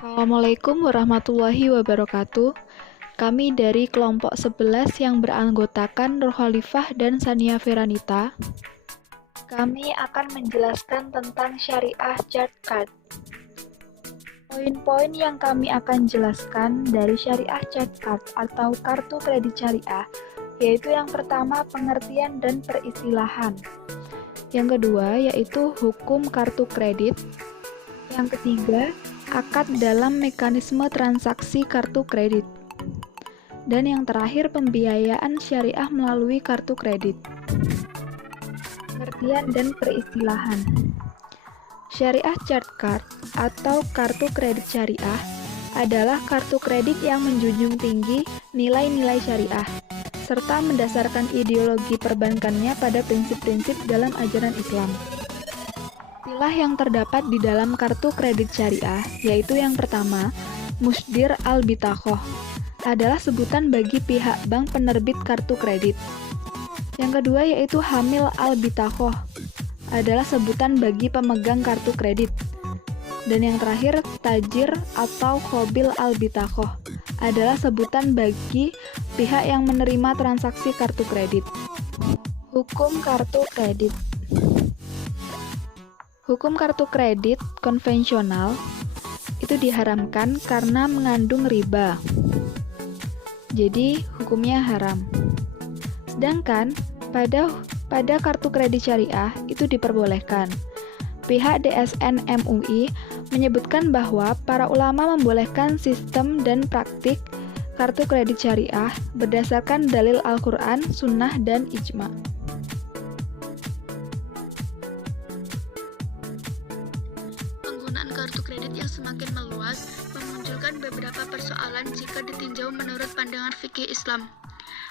Assalamualaikum warahmatullahi wabarakatuh. Kami dari kelompok 11 yang beranggotakan Nurkhalifah dan Sania Feranita. Kami akan menjelaskan tentang syariah chart card. Poin-poin yang kami akan jelaskan dari syariah chart card atau kartu kredit syariah, yaitu yang pertama pengertian dan peristilahan. Yang kedua yaitu hukum kartu kredit. Yang ketiga, akad dalam mekanisme transaksi kartu kredit. Dan yang terakhir, pembiayaan syariah melalui kartu kredit. Pengertian dan peristilahan. Syariah chart card atau kartu kredit syariah adalah kartu kredit yang menjunjung tinggi nilai-nilai syariah serta mendasarkan ideologi perbankannya pada prinsip-prinsip dalam ajaran Islam. Istilah yang terdapat di dalam kartu kredit syariah, yaitu yang pertama, Musdir al-Bitaqoh, adalah sebutan bagi pihak bank penerbit kartu kredit. Yang kedua yaitu Hamil al-Bitaqoh, adalah sebutan bagi pemegang kartu kredit. Dan yang terakhir, Tajir atau Khobil al-Bitaqoh, adalah sebutan bagi pihak yang menerima transaksi kartu kredit. Hukum kartu kredit. Hukum kartu kredit konvensional itu diharamkan karena mengandung riba. Jadi, hukumnya haram. Sedangkan pada kartu kredit syariah itu diperbolehkan. Pihak DSN MUI menyebutkan bahwa para ulama membolehkan sistem dan praktik kartu kredit syariah berdasarkan dalil Al-Quran, Sunnah, dan Ijma'. Penggunaan kartu kredit yang semakin meluas memunculkan beberapa persoalan jika ditinjau menurut pandangan fikih Islam.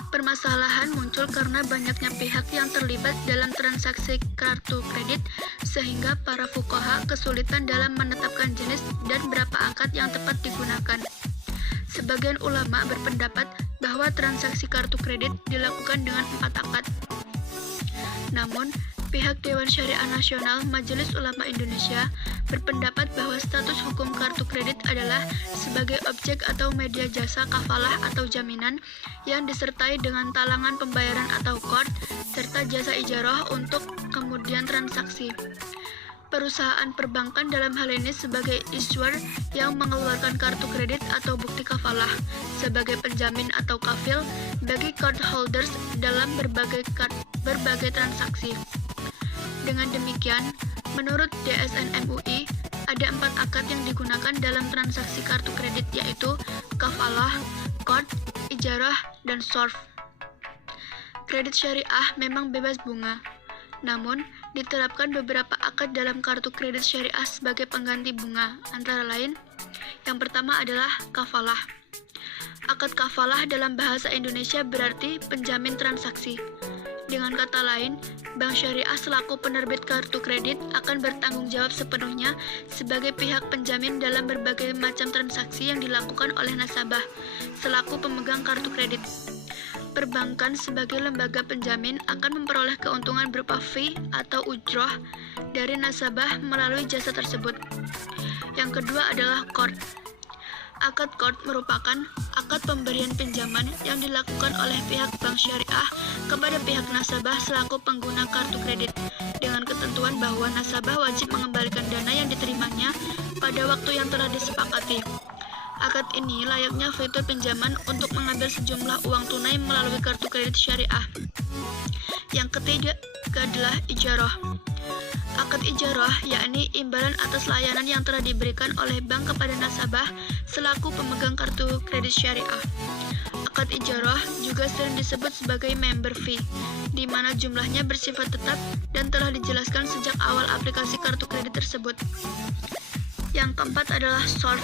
Permasalahan muncul karena banyaknya pihak yang terlibat dalam transaksi kartu kredit sehingga para fuqaha kesulitan dalam menetapkan jenis dan berapa akad yang tepat digunakan. Sebagian ulama berpendapat bahwa transaksi kartu kredit dilakukan dengan 4 akad. Namun, pihak Dewan Syariah Nasional Majelis Ulama Indonesia berpendapat bahwa status hukum kartu kredit adalah sebagai objek atau media jasa kafalah atau jaminan yang disertai dengan talangan pembayaran atau qard serta jasa ijarah untuk kemudian transaksi. Perusahaan perbankan dalam hal ini sebagai issuer yang mengeluarkan kartu kredit atau bukti kafalah sebagai penjamin atau kafil bagi cardholders dalam berbagai transaksi. Dengan demikian, menurut DSN MUI, ada 4 akad yang digunakan dalam transaksi kartu kredit yaitu kafalah, qard, ijarah, dan sorf. Kredit syariah memang bebas bunga, namun diterapkan beberapa akad dalam kartu kredit syariah sebagai pengganti bunga, antara lain, yang pertama adalah kafalah. Akad kafalah dalam bahasa Indonesia berarti penjamin transaksi. Dengan kata lain, bank syariah selaku penerbit kartu kredit akan bertanggung jawab sepenuhnya sebagai pihak penjamin dalam berbagai macam transaksi yang dilakukan oleh nasabah selaku pemegang kartu kredit. Perbankan sebagai lembaga penjamin akan memperoleh keuntungan berupa fee atau ujroh dari nasabah melalui jasa tersebut. Yang kedua adalah qard. Akad qard merupakan akad pemberian pinjaman yang dilakukan oleh pihak bank syariah kepada pihak nasabah selaku pengguna kartu kredit dengan ketentuan bahwa nasabah wajib mengembalikan dana yang diterimanya pada waktu yang telah disepakati. Akad ini layaknya fitur pinjaman untuk mengambil sejumlah uang tunai melalui kartu kredit syariah. Yang ketiga adalah ijarah. Akad ijarah yakni imbalan atas layanan yang telah diberikan oleh bank kepada nasabah selaku pemegang kartu kredit syariah. Akad ijarah juga sering disebut sebagai member fee, di mana jumlahnya bersifat tetap dan telah dijelaskan sejak awal aplikasi kartu kredit tersebut. Yang keempat adalah sorf.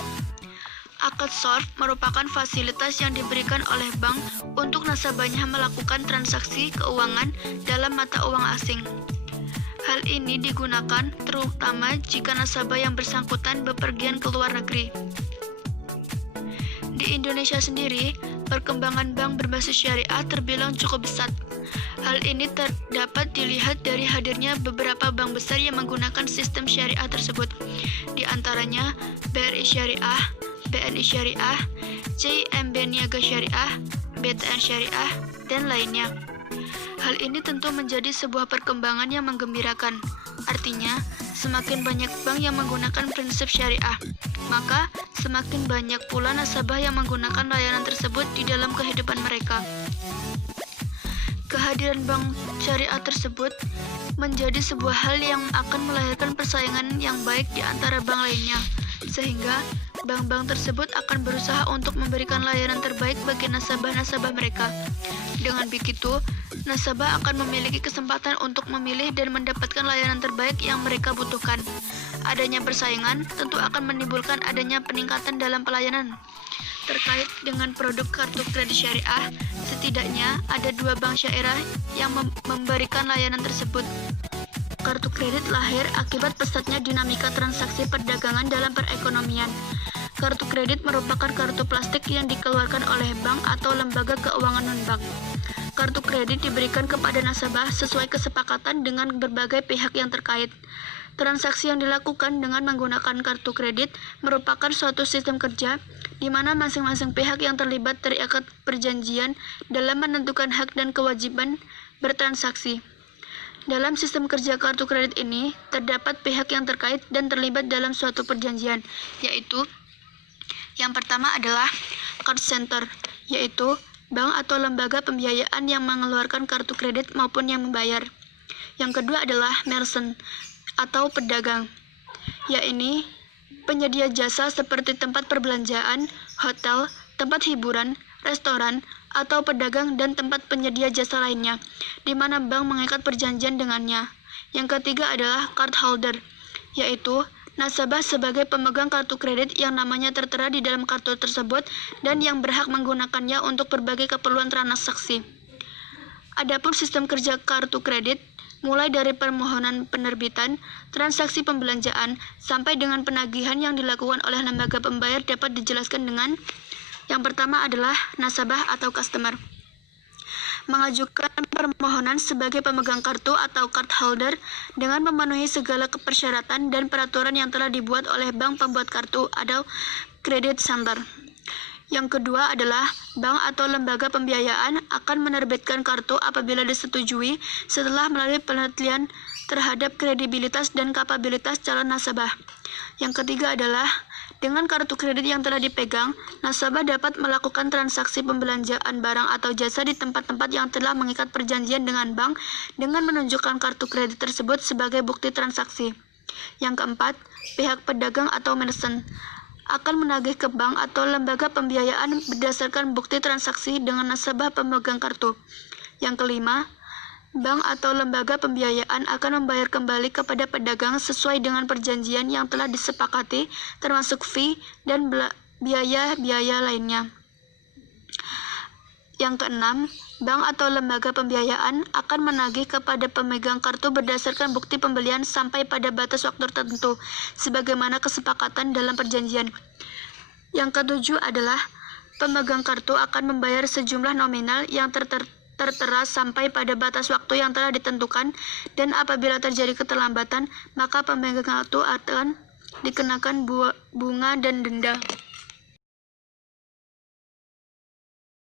Akad sorf merupakan fasilitas yang diberikan oleh bank untuk nasabahnya melakukan transaksi keuangan dalam mata uang asing. Hal ini digunakan terutama jika nasabah yang bersangkutan bepergian ke luar negeri. Di Indonesia sendiri, perkembangan bank berbasis syariah terbilang cukup pesat. Hal ini dapat dilihat dari hadirnya beberapa bank besar yang menggunakan sistem syariah tersebut, di antaranya BRI Syariah, BNI Syariah, CIMB Niaga Syariah, BTN Syariah, dan lainnya. Hal ini tentu menjadi sebuah perkembangan yang menggembirakan. Artinya, semakin banyak bank yang menggunakan prinsip syariah, maka semakin banyak pula nasabah yang menggunakan layanan tersebut di dalam kehidupan mereka. Kehadiran bank syariah tersebut menjadi sebuah hal yang akan melahirkan persaingan yang baik di antara bank lainnya, sehingga bank-bank tersebut akan berusaha untuk memberikan layanan terbaik bagi nasabah-nasabah mereka. Dengan begitu, nasabah akan memiliki kesempatan untuk memilih dan mendapatkan layanan terbaik yang mereka butuhkan. Adanya persaingan tentu akan menimbulkan adanya peningkatan dalam pelayanan. Terkait dengan produk kartu kredit syariah, setidaknya ada 2 bank syariah yang memberikan layanan tersebut. Kartu kredit lahir akibat pesatnya dinamika transaksi perdagangan dalam perekonomian. Kartu kredit merupakan kartu plastik yang dikeluarkan oleh bank atau lembaga keuangan non-bank. Kartu kredit diberikan kepada nasabah sesuai kesepakatan dengan berbagai pihak yang terkait. Transaksi yang dilakukan dengan menggunakan kartu kredit merupakan suatu sistem kerja di mana masing-masing pihak yang terlibat terikat perjanjian dalam menentukan hak dan kewajiban bertransaksi. Dalam sistem kerja kartu kredit ini, terdapat pihak yang terkait dan terlibat dalam suatu perjanjian, yaitu yang pertama adalah card center, yaitu bank atau lembaga pembiayaan yang mengeluarkan kartu kredit maupun yang membayar. Yang kedua adalah merchant atau pedagang, yaitu penyedia jasa seperti tempat perbelanjaan, hotel, tempat hiburan, restoran, atau pedagang dan tempat penyedia jasa lainnya, di mana bank mengikat perjanjian dengannya. Yang ketiga adalah card holder, yaitu nasabah sebagai pemegang kartu kredit yang namanya tertera di dalam kartu tersebut dan yang berhak menggunakannya untuk berbagai keperluan transaksi. Adapun sistem kerja kartu kredit, mulai dari permohonan penerbitan, transaksi pembelanjaan, sampai dengan penagihan yang dilakukan oleh lembaga pembayar dapat dijelaskan dengan yang pertama adalah nasabah atau customer. Mengajukan permohonan sebagai pemegang kartu atau card holder dengan memenuhi segala persyaratan dan peraturan yang telah dibuat oleh bank pembuat kartu atau credit center. Yang kedua adalah bank atau lembaga pembiayaan akan menerbitkan kartu apabila disetujui setelah melalui penelitian terhadap kredibilitas dan kapabilitas calon nasabah. Yang ketiga adalah dengan kartu kredit yang telah dipegang, nasabah dapat melakukan transaksi pembelanjaan barang atau jasa di tempat-tempat yang telah mengikat perjanjian dengan bank dengan menunjukkan kartu kredit tersebut sebagai bukti transaksi. Yang keempat, pihak pedagang atau merchant akan menagih ke bank atau lembaga pembiayaan berdasarkan bukti transaksi dengan nasabah pemegang kartu. Yang kelima, bank atau lembaga pembiayaan akan membayar kembali kepada pedagang sesuai dengan perjanjian yang telah disepakati, termasuk fee dan biaya-biaya lainnya. Yang keenam, bank atau lembaga pembiayaan akan menagih kepada pemegang kartu berdasarkan bukti pembelian sampai pada batas waktu tertentu, sebagaimana kesepakatan dalam perjanjian. Yang ketujuh adalah pemegang kartu akan membayar sejumlah nominal yang tertera sampai pada batas waktu yang telah ditentukan, dan apabila terjadi keterlambatan, maka pemegang kartu akan dikenakan bunga dan denda.